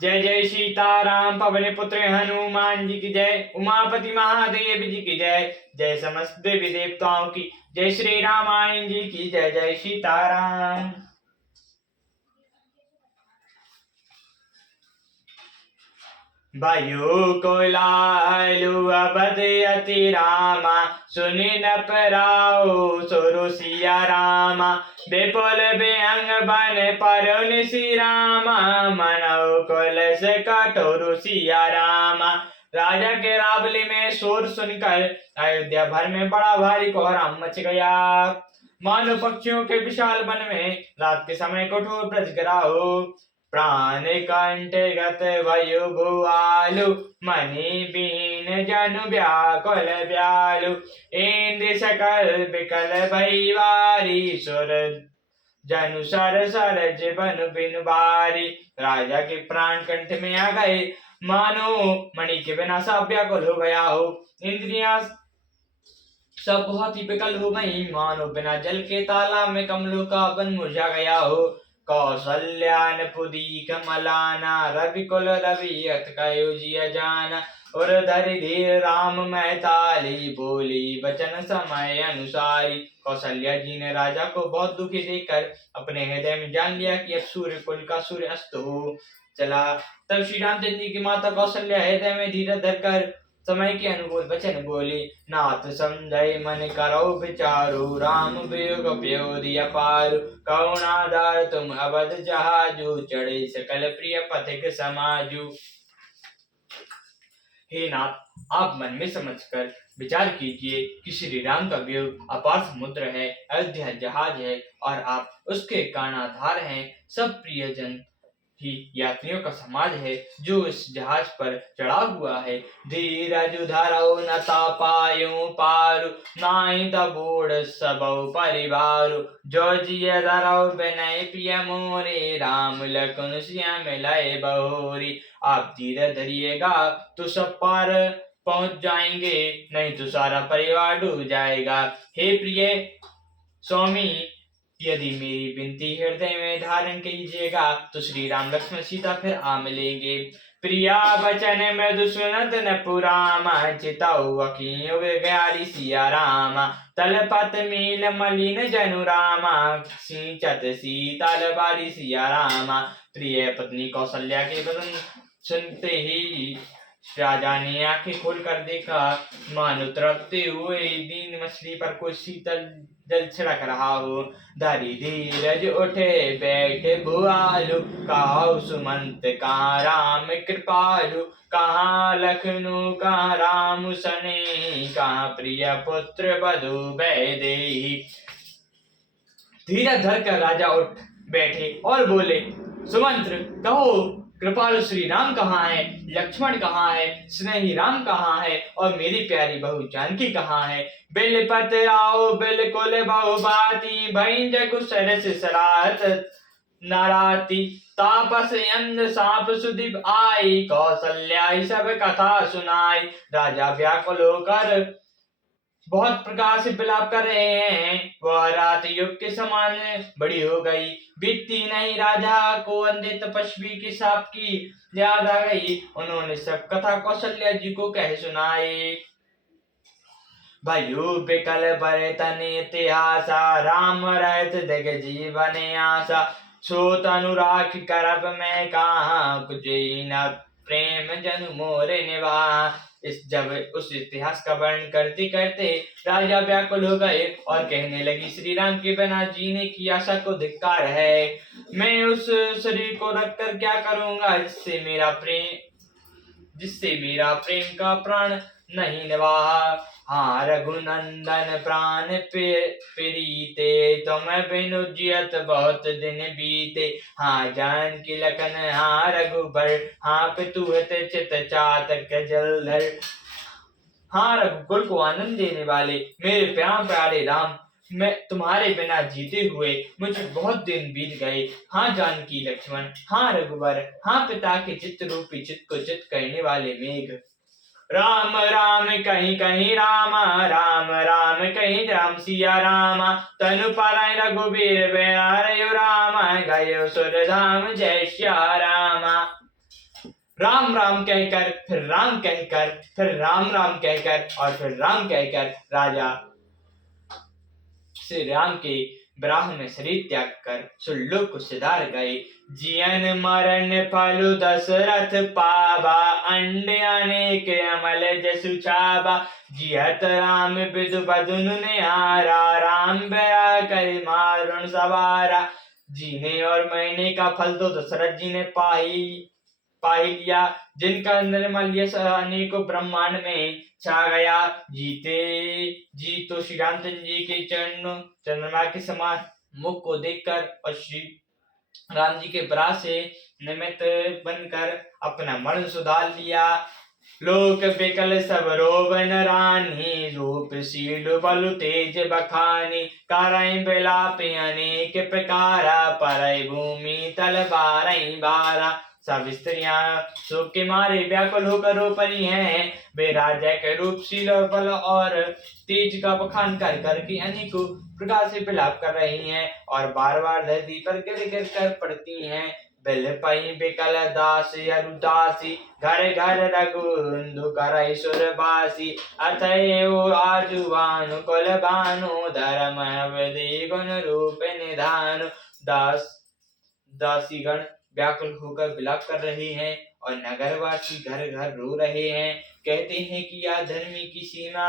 जय जय सीताराम पवन पुत्र हनुमान जी की जय। उमापति महादेव जी की जय। जय समस्त देवी देवताओं की जय। श्री रामायण जी की जय। जय सीताराम। भयो को लालू अबद अति रामा, सुनि न पराओ सुरु सिया रामा। विपुल बेअंग बन पर श्री रामा, मनौ कुलस कठोर सिया रामा। राजा के रावली में शोर सुनकर अयोध्या भर में बड़ा भारी कोहराम मच गया। मानो पक्षियों के विशाल वन में रात के समय कठोर ब्रज गिरा हो। प्राण कंठ गत भयो भुआलु, मणि बीन जनु व्याकुल व्यालु। इंद्र सकल विकल भई वारी, सुर जनु सर सर जीवन बिन बारी। राजा के प्राण कंठ में आ गए, मानो मणि के बिना सब व्याकुल हो गया हो। इंद्रियां सब बहुत ही विकल हो गई, मानो बिना जल के तालाब में कमलों का वन मुरझा गया हो। कौसल्यान पुदी कमलाना, रवि कुल रवि अत कयोजिया जाना। और धरि धीर राम महताली, बोली वचन समय अनुसारी। कौशल्या जी ने राजा को बहुत दुखी देखकर अपने हृदय में जान लिया कि अब सूर्य कुल का सूर्य अस्त हो चला। तब श्री रामचंद्र जी की माता कौशल्या हृदय में धीरज धरकर समय के अनुकूल वचन बोली। नाथ समझय मन करो विचारु, राम वियोग प्योरि अपारु। करुणाधार तुम अवध जहाजु, चढ़े सकल प्रिय पथिक समाजु। हे नाथ, आप मन में समझकर विचार कीजिए कि श्री राम का वियोग अपार समुद्र है, अयोध्या जहाज है और आप उसके कर्णधार हैं। सब प्रियजन ही यात्रियों का समाज है जो इस जहाज पर चढ़ा हुआ है। धीरज धरौ न पायो पारु, नाहि तबोड़ सबौ परिवारु। जो जिय धरौ विनय प्रिय मोरे, राम लखन सिया मिलाए बहोरी। आप धीरज धरिएगा तो सब पार पहुंच जाएंगे, नहीं तो सारा परिवार डूब जाएगा। हे प्रिय स्वामी, यदि मेरी विनती हृदय में धारण कीजिएगा तो श्री राम लक्ष्मण सीता फिर आ मिलेंगे। प्रिया वचन मृदु सुनत न पुरामा, चितौ अखियो ग्यारी सिया रामा। तलपत मील मलिन जनु रामा, सिंचत सीतल बारी सिया रामा। प्रिय पत्नी कौशल्या के वचन सुनते ही राजा ने आंखें खोलकर देखा, मानो तड़पते हुए दीन मछली पर कोई शीतल जल छिड़क रहा हो। धरि धीरज उठे बैठे भुआलु, कहाउ सुमंत कहाँ राम कृपालु। कहाँ लखनऊ कहाँ राम सने, कहाँ प्रिय पुत्र वधु वैदेही। धीरज धरकर राजा उठ बैठे और बोले, सुमंत्र कहो, कृपालु श्री राम कहाँ है, लक्ष्मण कहाँ है, स्नेही राम कहाँ है और मेरी प्यारी बहू जानकी कहाँ है। बिलपत आओ बिल्कुल बहु बाती, भई जगु सरस सरात नाराती। तापस अंध सांप सुदीप आई, कौशल्या सब कथा सुनाई। राजा व्याकुल होकर बहुत प्रकार से विलाप कर रहे हैं। वह रात युग के समान बड़ी हो गई, बीतती नहीं। राजा को अंधे तपस्वी के शाप की याद आ गई। उन्होंने सब कथा कौशल्या जी को कह सुनाए। भयो विकल पर तन इतिहासा, राम रहत दिग जीवन आशा। सोत अनुराग करब मैं कहाँ, कुजई न प्रेम जनु मोरे निवाहा। जब उस इतिहास का वर्णन करते करते राजा व्याकुल हो गए और कहने लगी, श्री राम के बिना जीने की आशा को धिक्कार है। मैं उस शरीर को रखकर क्या करूंगा जिससे मेरा प्रेम का प्राण नहीं निभाहा। हाँ रघुनंदन प्राण प्रीते, तुम बिनु जियत बहुत दिन बीते। हाँ जानकी लखन हाँ रघुबर, हाँ पितुहत चित चातक जलधर। हाँ रघुकुल को आनंद देने वाले मेरे प्यारे राम, मैं तुम्हारे बिना जीते हुए मुझे बहुत दिन बीत गए। हाँ जानकी लक्ष्मण, हाँ रघुबर, हाँ पिता के चित्त रूपी चित्त को चित्त करने वाले मेघ। राम राम कहीं कहीं रामा, राम राम कहीं राम सिया रामा। तनु पाराय रघुबीर बिहारयो रामा, गयो सुर धाम जय श्या रामा। राम राम कहकर, फिर राम कहकर, फिर राम राम कहकर और फिर राम कहकर राजा श्री राम के बराह में शरीर त्याग कर सुरलोक को सिधार गए। जियन मरण फल दशरथ पावा, अंडे अनेक अमल जसु छावा। जियत राम बिदु बदुन ने हारा, राम बया कर मारुण सवारा। जीने और मरने का फल तो दशरथ जी ने पा ही लिया, जिनका निर्मल यश अनेकों ब्रह्मांड में छा गया। जीते जी तो श्री रामचंद्र जी के चंद्रमा के समान मुख को देखकर और श्री राम जी के बरा से निमित्त बनकर अपना मरण सुधार लिया। लोक बिकल सब रोवन रानी, रूप शील बल तेज बखानी। कारय बिलाप अनेक प्रकारा, परय भूमि तल बारई बारा। सब स्त्रियां शोक के मारे व्याकुल होकर रो पड़ी हैं। वे राजा के रूप शील और बल और तेज का बखान कर करके अनेकों प्रकार से विलाप कर रही हैं और बार बार धरती पर गिर गिर कर पड़ती हैं। बिल पई बिकल दास अरुदासी, घर घर रघुंधु करई सुरबासी। अतएव आजुवानु कुल भानु, धर्म अवधि गुण रूप निधानु। दासीगण व्याकुल होकर विलाप कर रहे हैं और नगरवासी घर घर रो रहे हैं। कहते हैं कि यह धर्मी की सीमा,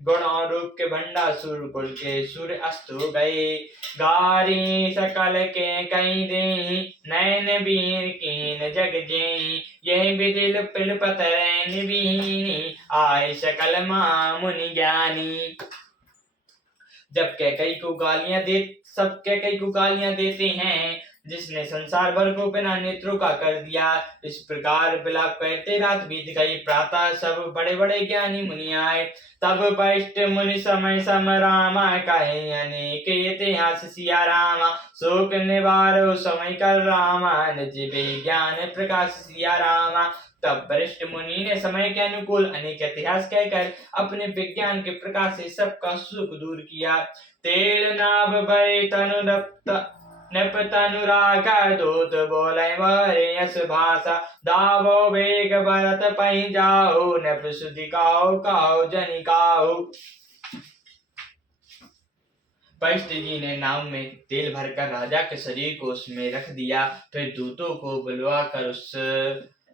गुण और रूप के भंडासुर कुल के सूर्य अस्त हो गए। गारी सकल के कई दे, नैन बीर कीन जग जेई। यही विदिल पिल पतरैन बीनी, आय सकल मां मुनि ज्ञानी। जब कैकई को गालियां देते हैं, जिसने संसार भर को बिना नेत्रों का कर दिया। इस प्रकार विलाप करते रात बीत गई। प्रातः सब बड़े बड़े ज्ञानी मुनि आए, तब वशिष्ठ मुनि समय सम रामा। कहे अनेक इतिहास सिया रामा, शोक निवारो समय कर रामा। निज विज्ञान प्रकाश सिया रामा। तब वरिष्ठ मुनि ने समय के अनुकूल अनेक इतिहास कहकर अपने विज्ञान के प्रकाश से सबका सुख दूर किया। तेल नाभ भय तनु नपतनुराग, दूत बोले वरे यस भाषा। दावो वेग भरत पै जाओ, नप सुधि काओ काओ जनि काओ। वशिष्ठ जी ने नाव में तेल भरकर राजा के शरीर को उसमें रख दिया। फिर दूतों को बुलवा कर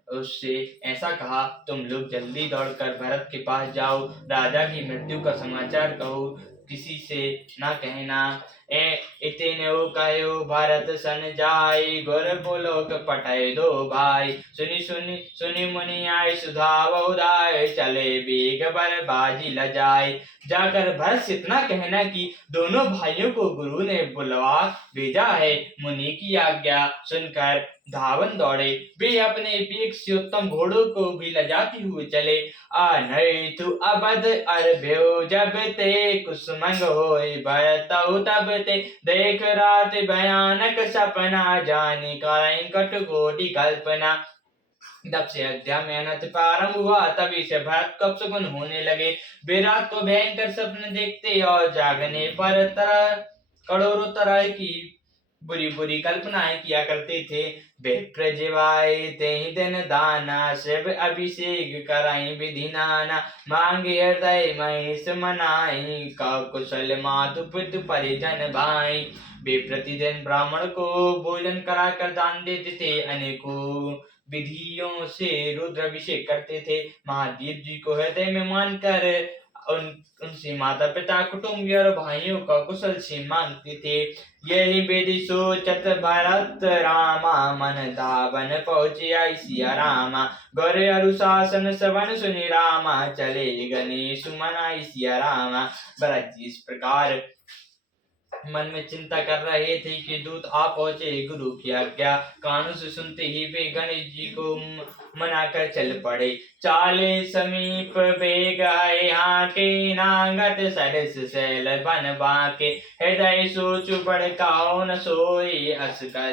उससे ऐसा कहा, तुम लोग जल्दी दौड़कर भरत के पास जाओ, राजा की मृत्यु का समाचार कहो, किसी से ना कहना। इतने कहो भरत सन जाई, गुर बोलोक पटाए दो भाई। सुनी मुनि आए सुधाव उदाय, चले बेग बर बाजी लजाए। जाकर भरत से इतना कहना कि दोनों भाइयों को गुरु ने बुलवा भेजा है। मुनि की आज्ञा सुनकर धावन दौड़े। वे अपने वेग से उत्तम घोड़ों को भी लजाते हुए चले। नहीं तू अबध अरभ्यो जब ते, कुसुमंग होय भरतउ तब ते। देख रात भयानक सपना, जानी करई कटु कोटि कल्पना। तब से अयोध्या में अनर्थ प्रारंभ हुआ। तभी से भरत को अपशकुन होने लगे। वे रात को भयंकर सपने देखते और जागने पर करोड़ों तरह की बुरी बुरी कल्पनाएं किया करते थे। विप्र जिवाए तेहि दिन दाना, शिव अभिषेक कराई विधि नाना। मांगे हृदय महेश मनाई, कुशल मातु पितु परिजन भाई। वे प्रतिदिन ब्राह्मण को भोजन कराकर दान देते थे, अनेकों विधियों से रुद्र अभिषेक करते थे। महादेव जी को हृदय में मानकर उनसे माता पिता कुटुंब और भाइयों का कुशल से मांगते थे। यही विधि सोचत भरत रामा, मन धावन पहुँचे सिया रामा। गौर अनुशासन सवन सुनि रामा, चले गणेश मनाई सिया रामा। भरत जी इस प्रकार मन में चिंता कर रहे थे कि दूत आ पहुंचे। गुरु की आज्ञा कानों से सुनते ही वे गणेश जी को मनाकर चल पड़े। चाले समीप बेग आए हाके, नागत सरस सैल बन बाके। हृदय सोचु बड़काओ न सोई, अस का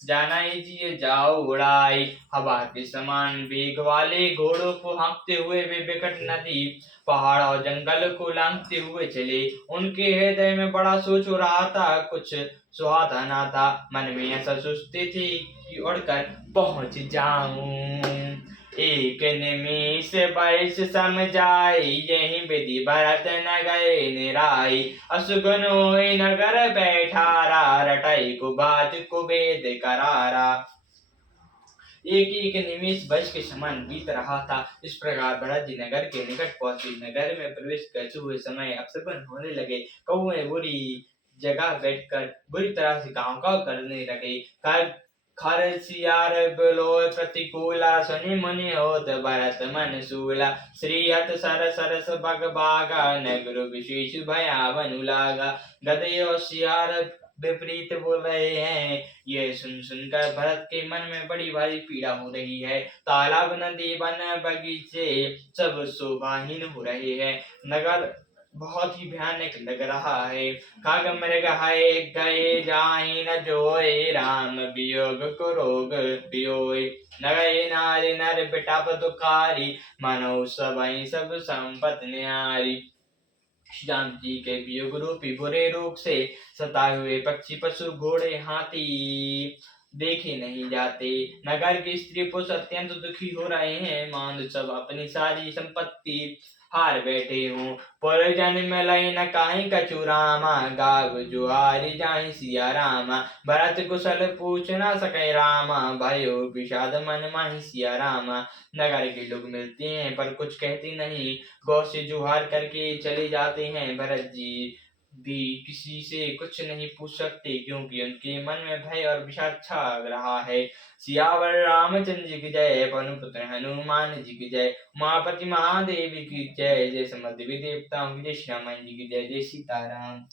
जानाई जी जाओ उड़ाई। हवा के समान वेग वाले घोड़ों को हाँकते हुए वे विकट नदी पहाड़ और जंगल को लांघते हुए चले। उनके हृदय में बड़ा सोच हो रहा था, कुछ सुहाता ना था। मन में ऐसा सोचते थे की उड़कर पहुँच जाऊं। एक निमिष वर्ष समझाई, यही विधि भरत न गए निराई। असुगुन होय नगर बैठारा, रटाई कुबात कुबेद करारा। एक एक निमेष वर्ष के समान बीत रहा था। इस प्रकार भरत जी नगर के निकट पहुंचे। नगर में प्रवेश करते हुए समय अपशकुन होने लगे। कौवे बुरी जगह बैठकर बुरी तरह से काव काव करने लगे। खरसियार बिलोय प्रतिकूला, सुनि मुनि होत भरत मन सूला। श्रीहत सर सरस बग बागा, नगर विशेष भयावनु लागा। गदे और सियार विपरीत बोल रहे हैं। ये सुन सुनकर भरत के मन में बड़ी भारी पीड़ा हो रही है। तालाब नदी वन बगीचे सब शोभाहीन हो रहे हैं। नगर बहुत ही भयानक लग रहा है। खग मृग है गए जाहि न जोय, राम वियोग को रोग पियोय। नगय नारी नर बिटप दुखारी, मनो सबहि सब संपत न्यारी। राम जी के वियोग रूपी बुरे रोग से सताए हुए पक्षी पशु घोड़े हाथी देखे नहीं जाते। नगर के स्त्री पुरुष अत्यंत दुखी हो रहे हैं, मानो सब अपनी सारी संपत्ति हार बैठे हों। पुरजन मिलई न काहि कछु रामा, गाव जुहारी जाहि सिया रामा। भरत कुशल पूछ न सके रामा, भयो विषाद मन माहि सिया रामा। नगर के लोग मिलते हैं पर कुछ कहते नहीं, गौ से जुहार करके चले जाते हैं। भरत जी भी किसी से कुछ नहीं पूछ सकते, क्योंकि उनके मन में भय और विषाद छा रहा है। सियावर रामचंद्र जी की जय, पवन पुत्र हनुमान जी की जय, उमापति महादेव की जय। जय समस्त देवी देवताओं की जय, श्री राम जी की जय। जय सीताराम।